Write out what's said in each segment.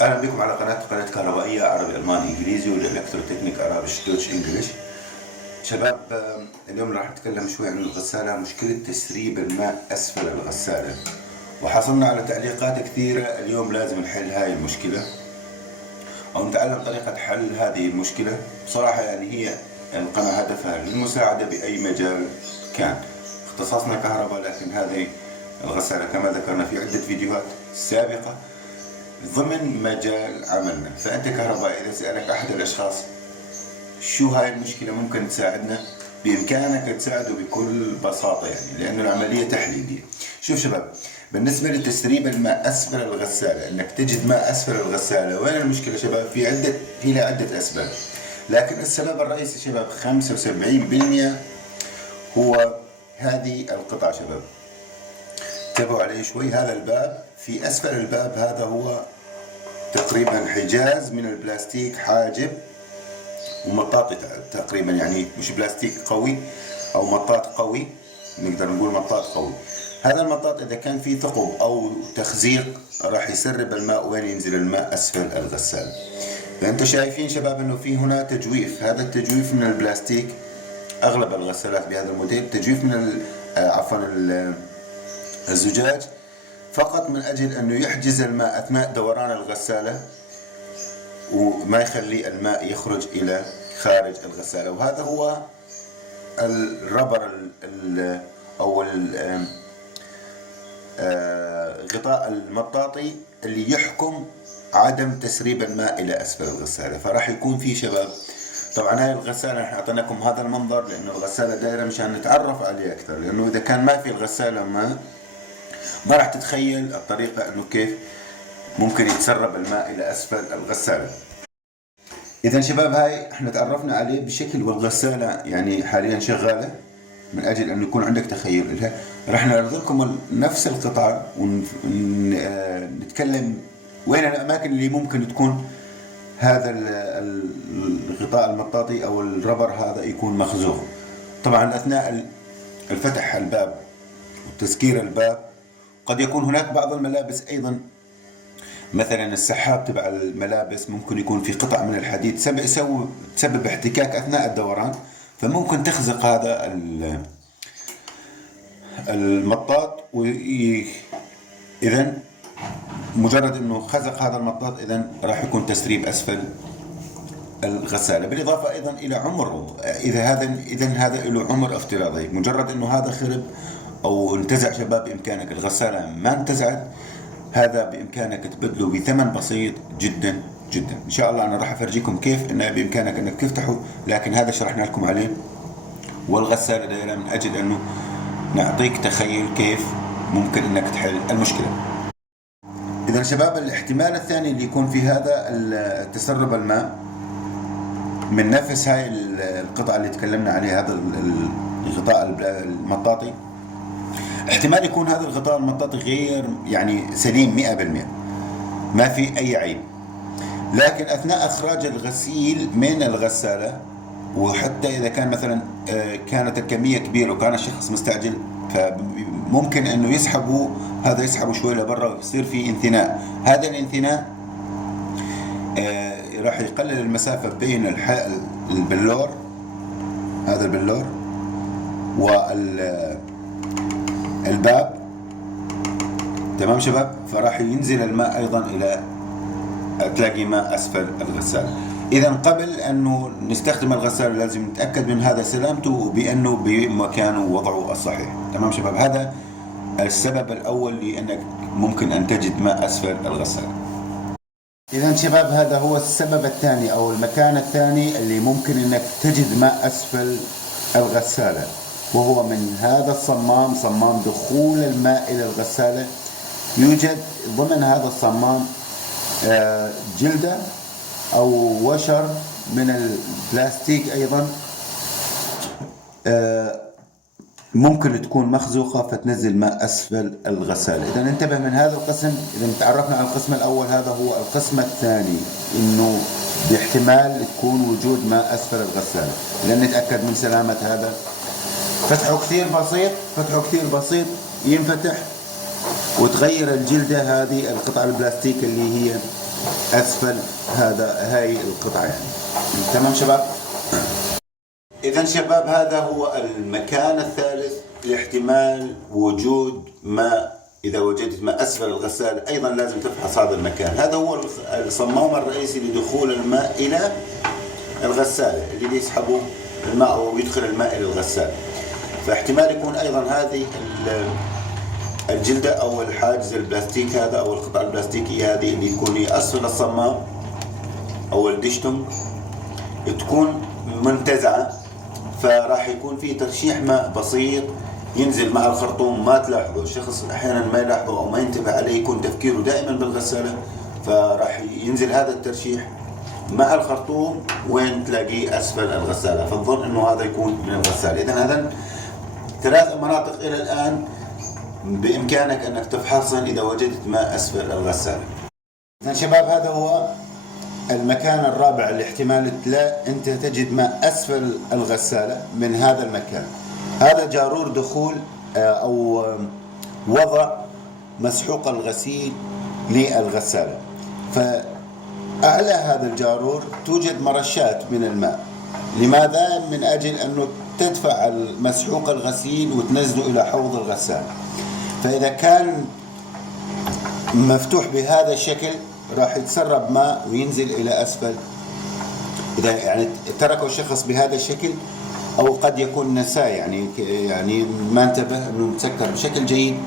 اهلا بكم على قناة كهربائية عربي الماني انجليزي والالكتروتكنيك عربي دوتش انجلش. شباب، اليوم راح نتكلم شوي عن الغسالة، مشكلة تسريب الماء اسفل الغسالة. وحصلنا على تعليقات كثيرة. اليوم لازم نحل هاي المشكلة او نتعلم طريقة حل هذه المشكلة. بصراحة يعني هي القناة هدفها للمساعدة بأي مجال كان. اختصاصنا كهرباء، لكن هذه الغسالة كما ذكرنا في عدة فيديوهات سابقة ضمن مجال عملنا. فأنت كهربائي إذا سألك أحد الأشخاص شو هاي المشكلة ممكن تساعدنا، بإمكانك تساعده بكل بساطة يعني، لأنه العملية تحليلية. شوف شباب، بالنسبة لتسريب الماء أسفل الغسالة، إنك تجد ماء أسفل الغسالة، وين المشكلة شباب؟ في لها عدة أسباب، لكن السبب الرئيسي شباب 75% هو هذه القطعة. شباب انتبهوا عليه شوي. هذا الباب، في أسفل الباب هذا هو تقريبا حجاز من البلاستيك حاجب ومطاط تقريبا، يعني مش بلاستيك قوي أو مطاط قوي، نقدر نقول مطاط قوي. هذا المطاط إذا كان فيه ثقب أو تخزيق راح يسرب الماء. وين ينزل الماء؟ أسفل الغسالة. فأنتم شايفين شباب أنه في هنا تجويف. هذا التجويف من البلاستيك، أغلب الغسالات بهذا الموديل تجويف من الزجاج، فقط من أجل أنه يحجز الماء أثناء دوران الغسالة وما يخلي الماء يخرج إلى خارج الغسالة. وهذا هو الربر أو الغطاء المطاطي اللي يحكم عدم تسريب الماء إلى أسفل الغسالة. فراح يكون في شباب، طبعا هاي الغسالة احنا اعطيناكم هذا المنظر لأنه الغسالة دائرة مشان نتعرف عليه أكثر، لأنه إذا كان ما في الغسالة ما راح تتخيل الطريقة انه كيف ممكن يتسرب الماء الى اسفل الغسالة. اذا شباب هاي احنا تعرفنا عليه بشكل، والغسالة يعني حاليا شغالة. من اجل ان يكون عندك تخيل لها راح نعرض لكم نفس القطعة ونتكلم وين الاماكن اللي ممكن تكون هذا الغطاء المطاطي او الربر هذا يكون مخزوق. طبعا اثناء الفتح الباب وتسكير الباب قد يكون هناك بعض الملابس أيضا، مثلا السحاب تبع الملابس ممكن يكون في قطع من الحديد تسبب احتكاك أثناء الدوران، فممكن تخزق هذا المطاط. إذن مجرد أنه خزق هذا المطاط إذن راح يكون تسريب أسفل الغسالة. بالإضافة أيضا إلى عمره، إذن هذا له عمر افتراضي. مجرد أنه هذا خرب أو انتزع شباب، بإمكانك الغسالة ما انتزعت، هذا بإمكانك تبدله بثمن بسيط جدا جدا. إن شاء الله أنا راح أفرجيكم كيف إنه بإمكانك إنك تفتحه، لكن هذا شرحنا لكم عليه. والغسالة دائرة من أجل أنه نعطيك تخيل كيف ممكن إنك تحل المشكلة. إذا شباب الاحتمال الثاني اللي يكون في هذا تسرب الماء من نفس هاي القطعة اللي تكلمنا عليها، هذا الغطاء المطاطي، احتمال يكون هذا الغطاء المطاطي غير يعني سليم 100%، ما في أي عيب، لكن أثناء إخراج الغسيل من الغسالة، وحتى إذا كان مثلا كانت الكمية كبيرة وكان الشخص مستعجل، فممكن أنه يسحبه شوي لبرا ويصير في انثناء. هذا الانثناء راح يقلل المسافة بين البلور، هذا البلور والباب. تمام شباب؟ فراح ينزل الماء أيضا إلى تلاقي ماء أسفل الغسالة. إذا قبل أنه نستخدم الغسالة لازم نتأكد من هذا سلامته وبأنه بمكانه ووضعه الصحيح. تمام شباب؟ هذا السبب الأول لأنك ممكن أن تجد ماء أسفل الغسالة. إذا شباب هذا هو السبب الثاني أو المكان الثاني اللي ممكن أنك تجد ماء أسفل الغسالة، وهو من هذا الصمام، صمام دخول الماء إلى الغسالة. يوجد ضمن هذا الصمام جلدة أو وشر من البلاستيك أيضا ممكن تكون مخزوقة فتنزل ماء أسفل الغسالة. إذا انتبه من هذا القسم. إذا تعرفنا على القسم الأول، هذا هو القسم الثاني، إنه باحتمال تكون وجود ماء أسفل الغسالة. لأن نتأكد من سلامة هذا. فتحه كثير بسيط ينفتح وتغير الجلدة هذه القطعة البلاستيك اللي هي أسفل هاي القطعة يعني. تمام شباب؟ إذا شباب هذا هو المكان الثالث لاحتمال وجود ماء. إذا وجدت ماء أسفل الغسالة أيضا لازم تفحص هذا المكان. هذا هو الصمام الرئيسي لدخول الماء إلى الغسالة، اللي يسحبوا الماء أو يدخل الماء إلى الغسالة. فاحتمال يكون أيضا هذه الجلدة أو الحاجز البلاستيك هذا أو القطعة البلاستيكية هذه اللي تكون هي أسفل الصمام أو الدشتنج تكون منتزعة، فراح يكون في ترشيح ماء بسيط ينزل مع الخرطوم. ما تلاحظه الشخص أحيانا ما يلاحظه أو ما ينتبه عليه، يكون تفكيره دائما بالغسالة، فراح ينزل هذا الترشيح مع الخرطوم وين تلاقيه أسفل الغسالة، فالظن أنه هذا يكون من الغسالة. إذن هذا 3 مناطق إلى الآن بإمكانك أنك تفحصها إذا وجدت ماء أسفل الغسالة. إذن شباب هذا هو المكان الرابع اللي احتمال أنت تجد ماء أسفل الغسالة من هذا المكان. هذا جارور دخول أو وضع مسحوق الغسيل للغسالة. فأعلى هذا الجارور توجد مرشات من الماء. لماذا؟ من أجل أنه تدفع مسحوق الغسيل وتنزله إلى حوض الغسالة. فإذا كان مفتوح بهذا الشكل راح يتسرب ماء وينزل إلى أسفل. إذا يعني تركه الشخص بهذا الشكل أو قد يكون نساه، يعني ما انتبه أنه مسكر بشكل جيد،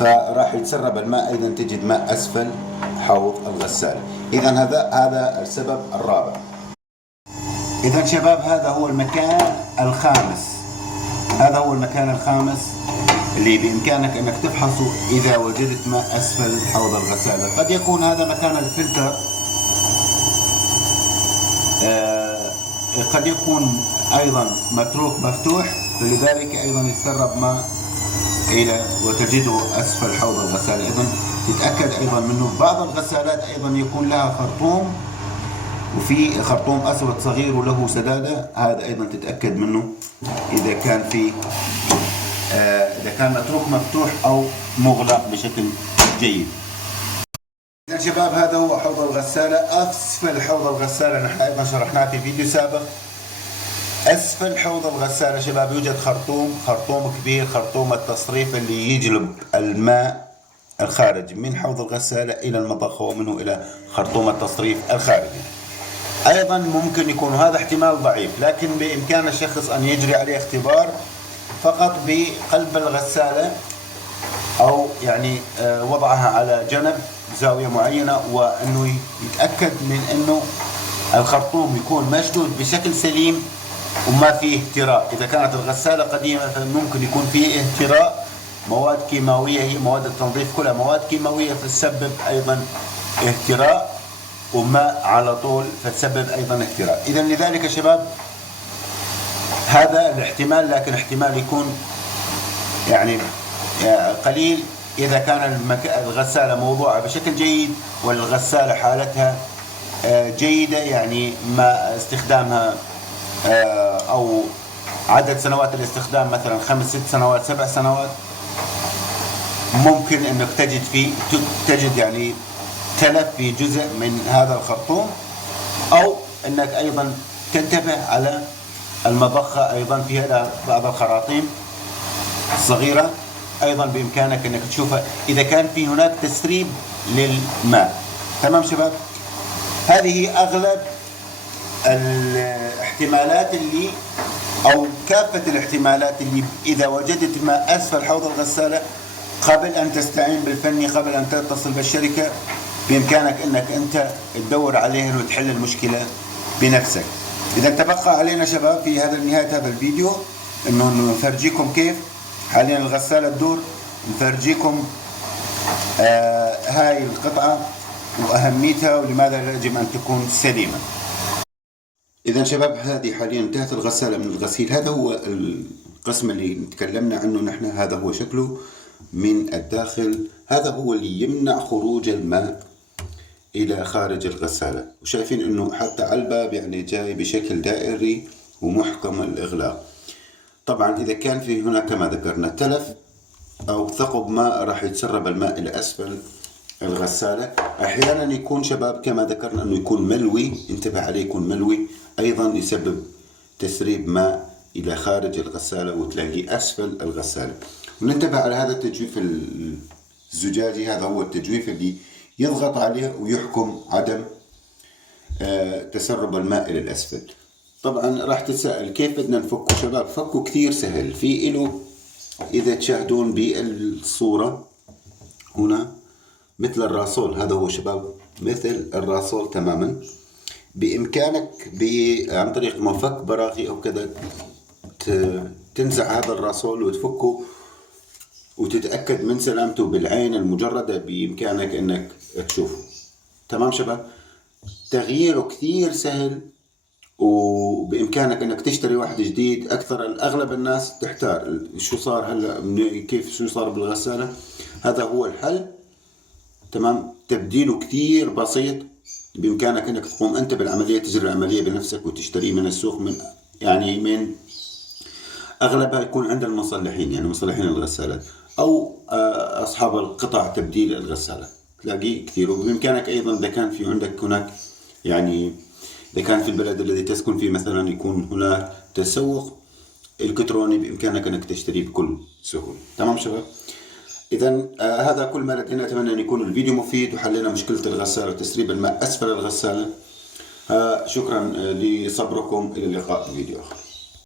فراح يتسرب الماء. أيضا تجد ماء أسفل حوض الغسالة. إذا هذا السبب الرابع. إذا شباب هذا هو المكان الخامس. هذا هو المكان الخامس اللي بإمكانك أنك تفحصه إذا وجدت ماء أسفل حوض الغسالة. قد يكون هذا مكان الفلتر، قد يكون أيضا متروك مفتوح، فلذلك أيضا يتسرب ماء إلى وتجده أسفل حوض الغسالة. أيضا تتأكد أيضا منه. بعض الغسالات أيضا يكون لها خرطوم، وفي خرطوم أسود صغير وله سدادة، هذا أيضا تتأكد منه إذا كان في إذا كان متروك مفتوح أو مغلق بشكل جيد. إذا شباب هذا هو حوض الغسالة. أسفل حوض الغسالة نحن أيضا شرحناه في فيديو سابق. أسفل حوض الغسالة شباب يوجد خرطوم كبير، خرطوم التصريف اللي يجلب الماء الخارج من حوض الغسالة إلى المضخة ومنه إلى خرطوم التصريف الخارجي. أيضا ممكن يكون هذا احتمال ضعيف، لكن بإمكان الشخص أن يجري عليه اختبار فقط بقلب الغسالة أو يعني وضعها على جنب زاوية معينة، وأنه يتأكد من أنه الخرطوم يكون مشدود بشكل سليم وما فيه اهتراء. إذا كانت الغسالة قديمة فممكن يكون فيه اهتراء، مواد كيماوية، هي مواد التنظيف كلها مواد كيماوية فتسبب أيضا اهتراء، وماء على طول فتسبب أيضا اهتراء. إذا لذلك شباب هذا الاحتمال، لكن احتمال يكون يعني قليل إذا كان الغسالة موضوعة بشكل جيد والغسالة حالتها جيدة، يعني ما استخدامها أو عدد سنوات الاستخدام مثلا 5 6 سنوات 7 سنوات، ممكن أنك تجد يعني تلف في جزء من هذا الخرطوم، أو أنك أيضا تنتبه على المضخة أيضا فيها بعض الخراطيم الصغيرة، أيضا بإمكانك أنك تشوفها إذا كان في هناك تسريب للماء. تمام شباب؟ هذه أغلب الاحتمالات اللي أو كافة الاحتمالات اللي إذا وجدت ماء أسفل حوض الغسالة قبل أن تستعين بالفني، قبل أن تتصل بالشركة، بإمكانك أنك أنت تدور عليها وتحل المشكلة بنفسك. إذا تبقى علينا شباب في نهاية هذا الفيديو أنه نفرجيكم كيف حاليا الغسالة تدور، نفرجيكم هاي القطعة وأهميتها ولماذا يجب أن تكون سليمة. إذا شباب هذه حاليا انتهت الغسالة من الغسيل. هذا هو القسم اللي تكلمنا عنه نحن، هذا هو شكله من الداخل. هذا هو اللي يمنع خروج الماء إلى خارج الغسالة، وشايفين أنه حتى على الباب يعني جاي بشكل دائري ومحكم الإغلاق. طبعا إذا كان في هناك كما ذكرنا تلف أو ثقب ماء راح يتسرب الماء إلى أسفل الغسالة. أحيانا يكون شباب كما ذكرنا أنه يكون ملوي، انتبه عليه، يكون ملوي أيضا يسبب تسريب ماء إلى خارج الغسالة وتلاقيه أسفل الغسالة. وننتبه على هذا التجويف الزجاجي، هذا هو التجويف اللي يضغط عليه ويحكم عدم تسرب الماء إلى الأسفل. طبعا راح تتساءل كيف بدنا نفكه شباب؟ فكه كثير سهل. في إله إذا تشاهدون بالصورة هنا مثل الراسول، هذا هو شباب مثل الراسول تماما. بإمكانك عن طريق مفك براغي أو كذا تنزع هذا الراسول وتفكه وتتأكد من سلامته بالعين المجردة، بإمكانك أنك تشوفه. تمام شباب؟ تغييره كثير سهل، وبإمكانك أنك تشتري واحد جديد. أغلب الناس تحتار شو صار هلا، كيف شو صار بالغسالة. هذا هو الحل. تمام، تبديله كثير بسيط، بإمكانك أنك تقوم أنت بالعملية، تجري العملية بنفسك وتشتريه من السوق، من أغلبها يكون عند المصلحين، يعني مصلحين الغسالات أو أصحاب القطع تبديل الغسالة، تلاقيه كثير. وبإمكانك أيضا إذا كان في عندك هناك، يعني إذا كان في البلد الذي تسكن فيه مثلا يكون هناك تسوق إلكتروني، بإمكانك أنك تشتريه بكل سهولة. تمام شباب؟ إذن هذا كل ما لدينا. أتمنى أن يكون الفيديو مفيد وحلنا مشكلة الغسالة وتسريب الماء أسفل الغسالة. شكرا لصبركم، إلى اللقاء في فيديو آخر.